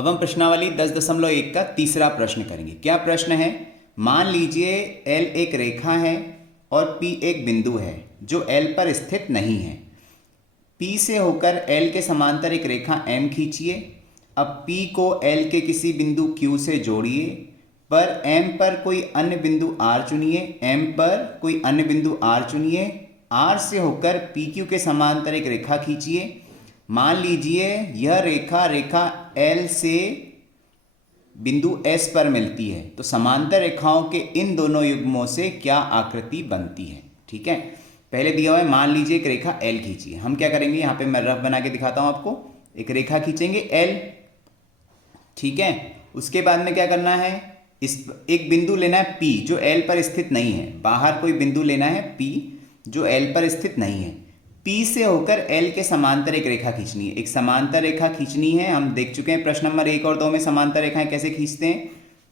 अब हम प्रश्नावली 10.1 का तीसरा प्रश्न करेंगे। क्या प्रश्न है? मान लीजिए L एक रेखा है और P एक बिंदु है जो L पर स्थित नहीं है। P से होकर L के समांतर एक रेखा M खींचिए। अब P को L के किसी बिंदु Q से जोड़िए, पर M पर कोई अन्य बिंदु R चुनिए। M पर कोई अन्य बिंदु R चुनिए। R से होकर PQ के समांतर एक रेखा खींचिए। मान लीजिए यह रेखा L से बिंदु S पर मिलती है, तो समांतर रेखाओं के इन दोनों युग्मों से क्या आकृति बनती है? ठीक है, पहले दिया हुआ है मान लीजिए एक रेखा L खींचिए। हम क्या करेंगे, यहाँ पे मैं रफ बना के दिखाता हूँ आपको। एक रेखा खींचेंगे L, ठीक है। उसके बाद में क्या करना है, इस एक बिंदु लेना है P जो L पर स्थित नहीं है। बाहर कोई बिंदु लेना है P जो L पर स्थित नहीं है। P से होकर L के समांतर एक रेखा खींचनी है। एक समांतर रेखा खींचनी है। हम देख चुके हैं प्रश्न नंबर 1 और 2 में समांतर रेखाएं कैसे खींचते हैं।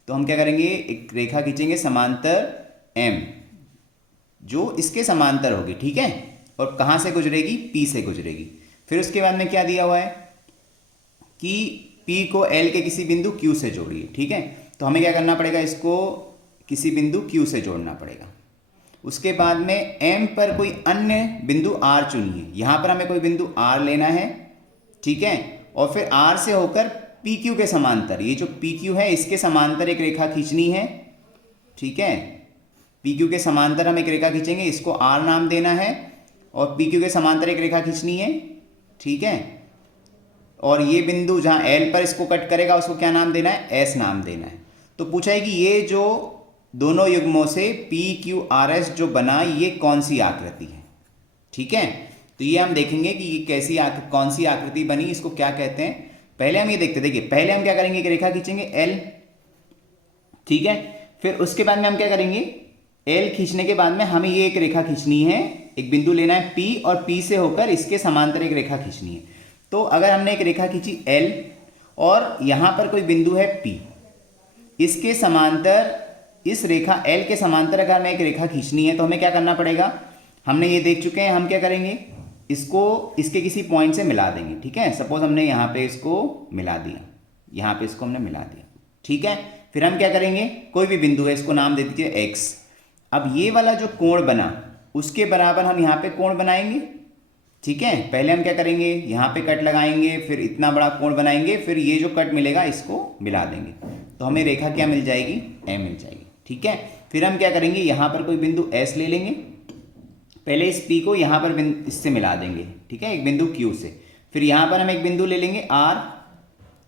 तो हम क्या करेंगे, एक रेखा खींचेंगे समांतर M जो इसके समांतर होगी, ठीक है। और कहाँ से गुजरेगी, P से गुजरेगी। फिर उसके बाद में क्या दिया हुआ है कि P को L के किसी बिंदु Q से जोड़िए, ठीक है। तो हमें क्या करना पड़ेगा, इसको किसी बिंदु Q से जोड़ना पड़ेगा। उसके बाद में M पर कोई अन्य बिंदु R चुनिए। यहाँ पर हमें कोई बिंदु R लेना है, ठीक है। और फिर R से होकर PQ के समांतर, ये जो PQ है इसके समांतर एक रेखा खींचनी है, ठीक है। PQ के समांतर हम एक रेखा खींचेंगे, इसको R नाम देना है। और PQ के समांतर एक रेखा खींचनी है, ठीक है। और ये बिंदु जहाँ L पर इसको कट करेगा उसको क्या नाम देना है, S नाम देना है। तो पूछा है कि ये जो दोनों युग्मों से PQRS जो बना, ये कौन सी आकृति है, ठीक है। तो ये हम देखेंगे कि ये कैसी कौन सी आकृति बनी, इसको क्या कहते हैं। पहले हम ये देखते, देखिए पहले हम क्या करेंगे, एक रेखा खींचेंगे L, ठीक है। फिर उसके बाद में हम क्या करेंगे, L खींचने के बाद में हमें ये एक रेखा खींचनी है, एक बिंदु लेना है P और P से होकर इसके समांतर एक रेखा खींचनी है। तो अगर हमने एक रेखा खींची L और यहाँ पर कोई बिंदु है P, इसके समांतर, इस रेखा L के समांतर अगर हमें एक रेखा खींचनी है तो हमें क्या करना पड़ेगा, हमने ये देख चुके हैं। हम क्या करेंगे, इसको इसके किसी पॉइंट से मिला देंगे, ठीक है। सपोज हमने यहाँ पे इसको मिला दिया, यहाँ पे इसको हमने मिला दिया, ठीक है। फिर हम क्या करेंगे, कोई भी बिंदु है इसको नाम दे दीजिए X। अब ये वाला जो कोण बना उसके बराबर हम यहाँ पे कोण बनाएंगे, ठीक है। पहले हम क्या करेंगे, यहाँ पे कट लगाएंगे, फिर इतना बड़ा कोण बनाएंगे, फिर ये जो कट मिलेगा इसको मिला देंगे, तो हमें रेखा क्या मिल जाएगी, M मिल जाएगी, ठीक है। फिर हम क्या करेंगे, यहाँ पर कोई बिंदु S ले लेंगे। पहले इस P को यहाँ पर इससे मिला देंगे, ठीक है, एक बिंदु Q से। फिर यहाँ पर हम एक बिंदु ले लेंगे R,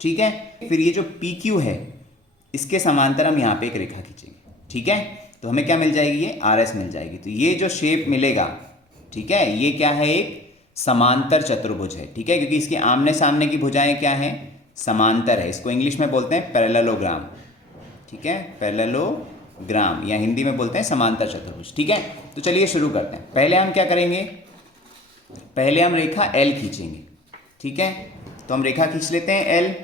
ठीक है। फिर ये जो PQ है इसके समांतर हम यहाँ पे एक रेखा खींचेंगे, ठीक है। तो हमें क्या मिल जाएगी, ये RS मिल जाएगी। तो ये जो शेप मिलेगा, ठीक है, ये क्या है, एक समांतर चतुर्भुज है, ठीक है, क्योंकि इसके आमने सामने की भुजाएं क्या हैं, समांतर है। इसको इंग्लिश में बोलते हैं पैरेललोग्राम, ठीक है, पैरेललोग्राम, या हिंदी में बोलते हैं समांतर चतुर्भुज, ठीक है। तो चलिए शुरू करते हैं। पहले हम क्या करेंगे, पहले हम रेखा L खींचेंगे, ठीक है। तो हम रेखा खींच लेते हैं L।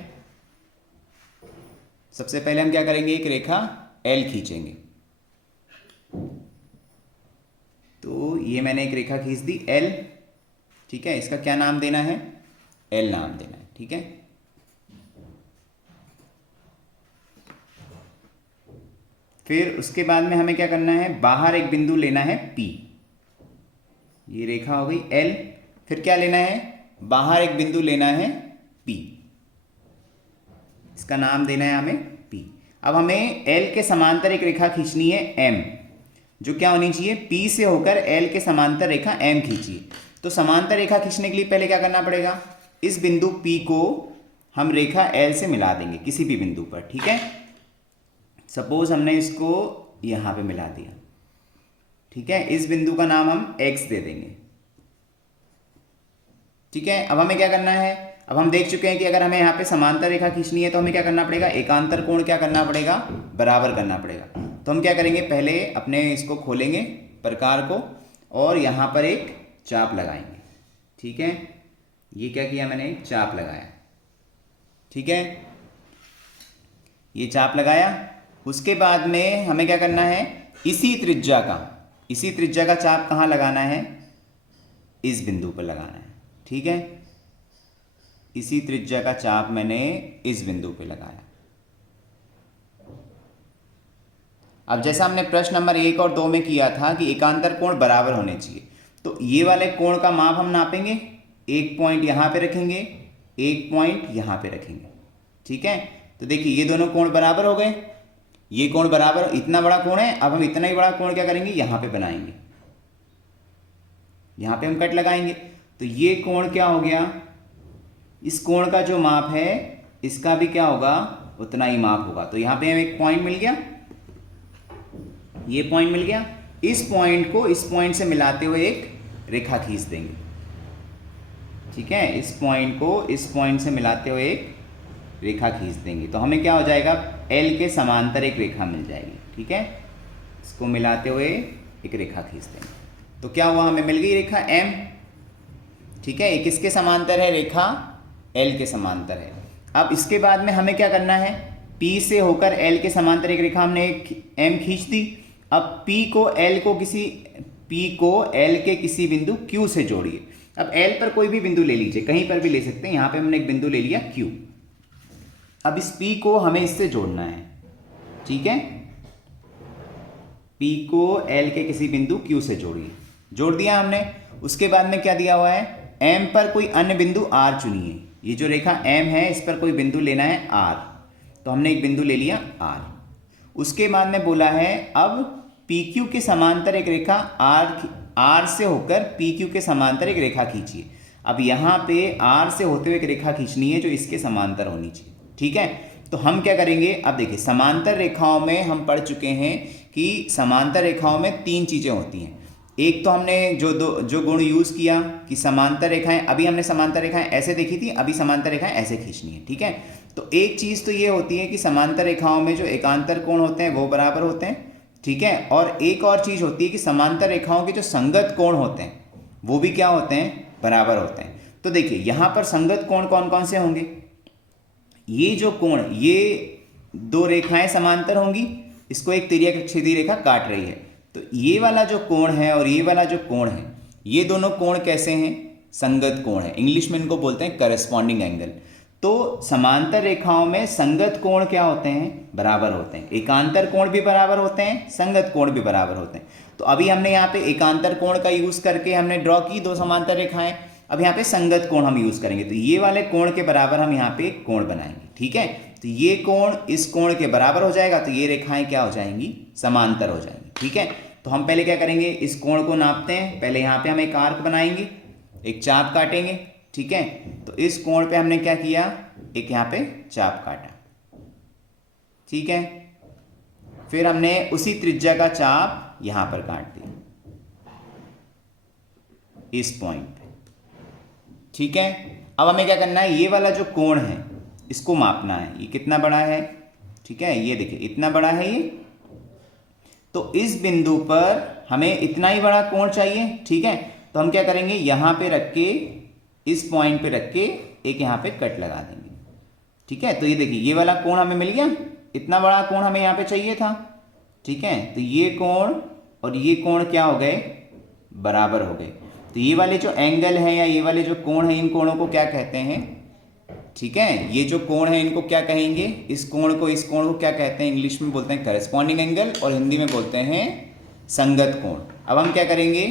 सबसे पहले हम क्या करेंगे, एक रेखा L खींचेंगे। तो ये मैंने एक रेखा खींच दी L, ठीक है। इसका क्या नाम देना है, L नाम देना है, ठीक है। फिर उसके बाद में हमें क्या करना है, बाहर एक बिंदु लेना है P। ये रेखा हो गई L। फिर क्या लेना है, बाहर एक बिंदु लेना है P, इसका नाम देना है हमें P। अब हमें L के समांतर एक रेखा खींचनी है M, जो क्या होनी चाहिए, P से होकर L के समांतर रेखा M खींचिए। तो समांतर रेखा खींचने के लिए पहले क्या करना पड़ेगा, इस बिंदु P को हम रेखा L से मिला देंगे किसी भी बिंदु पर, ठीक है। सपोज हमने इसको यहाँ पे मिला दिया, ठीक है। इस बिंदु का नाम हम X दे देंगे, ठीक है। अब हमें क्या करना है, अब हम देख चुके हैं कि अगर हमें यहाँ पे समांतर रेखा खींचनी है तो हमें क्या करना पड़ेगा, एकांतर कोण क्या करना पड़ेगा, बराबर करना पड़ेगा। तो हम क्या करेंगे, पहले अपने इसको खोलेंगे प्रकार को और यहाँ पर एक चाप लगाएंगे, ठीक है। ये क्या किया मैंने, एक चाप लगाया, ठीक है। ये चाप लगाया। उसके बाद में हमें क्या करना है, इसी त्रिज्या का चाप कहाँ लगाना है, इस बिंदु पर लगाना है, ठीक है। इसी त्रिज्या का चाप मैंने इस बिंदु पे लगाया। अब जैसा हमने प्रश्न नंबर 1 और 2 में किया था कि एकांतर कोण बराबर होने चाहिए, तो ये वाले कोण का माप हम नापेंगे, एक पॉइंट यहाँ पे रखेंगे, एक पॉइंट यहाँ पे रखेंगे। ठीक है, तो देखिए ये दोनों कोण बराबर हो गए, ये कोण बराबर, इतना बड़ा कोण है। अब हम इतना ही बड़ा कोण क्या करेंगे, यहाँ पे बनाएंगे, यहाँ पे हम कट लगाएंगे। तो ये कोण क्या हो गया, इस कोण का जो माप है इसका भी क्या होगा, उतना ही माप होगा। तो यहाँ पे हमें एक पॉइंट मिल गया, ये पॉइंट मिल गया। इस पॉइंट को इस पॉइंट से मिलाते हुए एक रेखा खींच देंगे। ठीक है, इस पॉइंट को इस पॉइंट से मिलाते हुए एक रेखा खींच देंगे, तो हमें क्या हो जाएगा, L के समांतर एक रेखा मिल जाएगी। ठीक है, इसको मिलाते हुए एक रेखा खींच देंगे, तो क्या हुआ, हमें मिल गई रेखा M। ठीक है, ये किसके समांतर है, रेखा L के समांतर है। अब इसके बाद में हमें क्या करना है, P से होकर L के समांतर एक रेखा हमने M खींच दी। अब P को L के किसी बिंदु Q से जोड़िए। अब L पर कोई भी बिंदु ले लीजिए, कहीं पर भी ले सकते हैं, यहाँ पे हमने एक बिंदु ले लिया Q। अब इस P को हमें इससे जोड़ना है। ठीक है, P को L के किसी बिंदु Q से जोड़िए, जोड़ दिया हमने। उसके बाद में क्या दिया हुआ है, M पर कोई अन्य बिंदु R चुनिए। ये जो रेखा M है इस पर कोई बिंदु लेना है R, तो हमने एक बिंदु ले लिया R। उसके बाद में बोला है अब PQ के समांतर एक रेखा R से होकर PQ के समांतर एक रेखा खींचिए। अब यहाँ पे R से होते हुए एक रेखा खींचनी है जो इसके समांतर होनी चाहिए। ठीक है, तो हम क्या करेंगे, अब देखिए समांतर रेखाओं में हम पढ़ चुके हैं कि समांतर रेखाओं में 3 चीज़ें होती हैं। एक तो हमने जो गुण यूज़ किया कि समांतर रेखाएं, अभी हमने समांतर रेखाएं ऐसे देखी थी, अभी समांतर रेखाएं ऐसे खींचनी है। ठीक है, तो एक चीज़ तो ये होती है कि समांतर रेखाओं में जो एकांतर कोण होते हैं वो बराबर होते हैं। ठीक है, और एक और चीज़ होती है कि समांतर रेखाओं के जो संगत कोण होते हैं वो भी क्या होते हैं, बराबर होते हैं। तो देखिए यहाँ पर संगत कोण कौन कौन से होंगे, ये जो कोण, ये 2 रेखाएं समांतर होंगी, इसको एक तिर्यक छेदी रेखा काट रही है, तो ये वाला जो कोण है और ये वाला जो कोण है, ये दोनों कोण कैसे हैं, संगत कोण है। इंग्लिश में इनको बोलते हैं करस्पॉन्डिंग एंगल। तो समांतर रेखाओं में संगत कोण क्या होते हैं, बराबर होते हैं। एकांतर कोण भी बराबर होते हैं, संगत कोण भी बराबर होते हैं। तो अभी हमने यहाँ पे एकांतर कोण का यूज करके हमने ड्रॉ की 2 समांतर रेखाएं। अब यहाँ पे संगत कोण हम यूज करेंगे, तो ये वाले कोण के बराबर हम यहाँ पे एक कोण बनाएंगे। ठीक है, तो ये कोण इस कोण के बराबर हो जाएगा, तो ये रेखाएं क्या हो जाएंगी, समांतर हो जाएंगी। ठीक है, तो हम पहले क्या करेंगे, इस कोण को नापते हैं। पहले यहाँ पे हम एक आर्क बनाएंगे, एक चाप काटेंगे। ठीक है, तो इस कोण पे हमने क्या किया, एक यहाँ पे चाप काटा। ठीक है, फिर हमने उसी त्रिज्या का चाप यहाँ पर काट दिया इस पॉइंट पे। ठीक है, अब हमें क्या करना है, ये वाला जो कोण है इसको मापना है, ये कितना बड़ा है। ठीक है, ये देखिए इतना बड़ा है ये, तो इस बिंदु पर हमें इतना ही बड़ा कोण चाहिए। ठीक है, तो हम क्या करेंगे, यहाँ पे रख के, इस पॉइंट पे रख के एक यहाँ पे कट लगा देंगे। ठीक है, तो ये देखिए ये वाला कोण हमें मिल गया, इतना बड़ा कोण हमें यहाँ पे चाहिए था। ठीक है, तो ये कोण और ये कोण क्या हो गए, बराबर हो गए। तो ये वाले जो एंगल है या ये वाले जो कोण है, इन कोणों को क्या कहते हैं। ठीक है, ये जो कोण है इनको क्या कहेंगे, इस कोण को क्या कहते हैं, इंग्लिश में बोलते हैं करस्पॉन्डिंग एंगल और हिंदी में बोलते हैं संगत कोण। अब हम क्या करेंगे,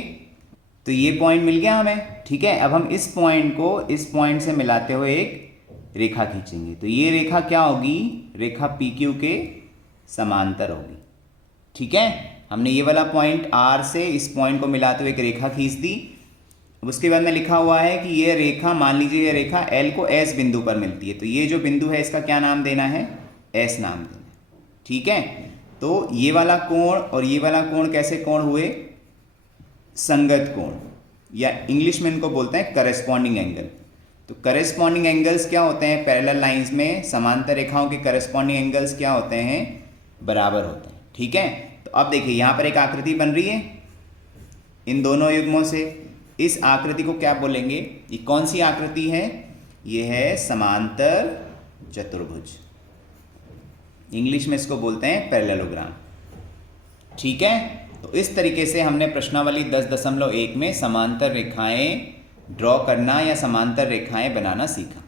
तो ये पॉइंट मिल गया हमें। ठीक है, अब हम इस पॉइंट को इस पॉइंट से मिलाते हुए एक रेखा खींचेंगे, तो ये रेखा क्या होगी, रेखा PQ के समांतर होगी। ठीक है, हमने ये वाला पॉइंट R से इस पॉइंट को मिलाते हुए एक रेखा खींच दी। उसके बाद में लिखा हुआ है कि ये रेखा, मान लीजिए ये रेखा L को S बिंदु पर मिलती है, तो ये जो बिंदु है इसका क्या नाम देना है, S नाम देना है। ठीक है, तो ये वाला कोण और ये वाला कोण कैसे कोण हुए, संगत कोण, या इंग्लिश में इनको बोलते हैं करस्पॉन्डिंग एंगल। तो करस्पॉन्डिंग एंगल्स क्या होते हैं, पैरेलल लाइंस में समांतर रेखाओं के करस्पॉन्डिंग एंगल्स क्या होते हैं, बराबर होते हैं। ठीक है, तो अब देखिए यहाँ पर एक आकृति बन रही है इन दोनों युग्मों से। इस आकृति को क्या बोलेंगे, ये कौन सी आकृति है, ये है समांतर चतुर्भुज। इंग्लिश में इसको बोलते हैं पैरेललोग्राम। ठीक है, तो इस तरीके से हमने प्रश्नावली 10.1 में समांतर रेखाएं ड्रॉ करना या समांतर रेखाएं बनाना सीखा।